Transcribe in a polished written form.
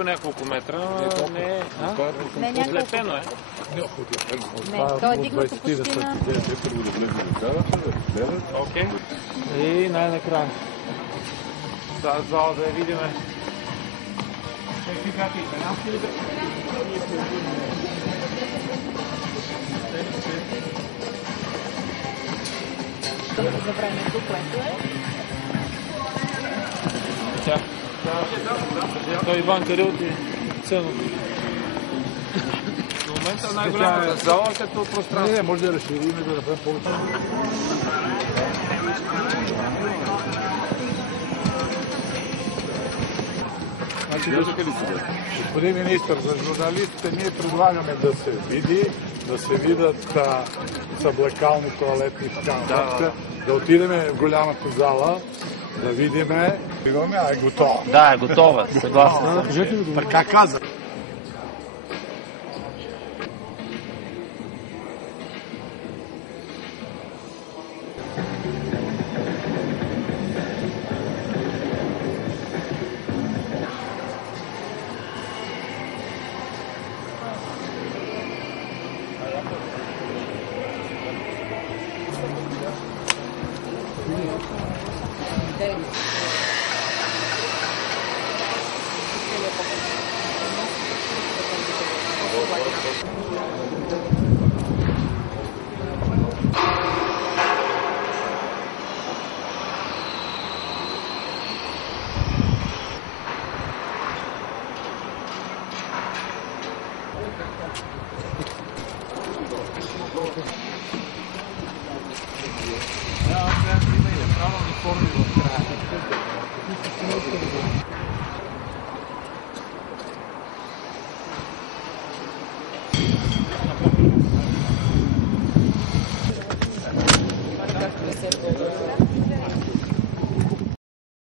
също няколко метра, не е... Отлепено е. Не, то е дигнато почти на... Окей. И най-накрая. Тази зала да я видиме. За времето, което е... Той Иван Карилов и Ценов. В момента най-голямата зала като пространство. Не, може да разширим и да направим повече. Господин министър, за журналистите ние предлагаме да се види, да се видят съблекални туалетни и така нататък, да отидем в голямата зала, да видиме, е готова. Да, е готова, съгласна. Така каза.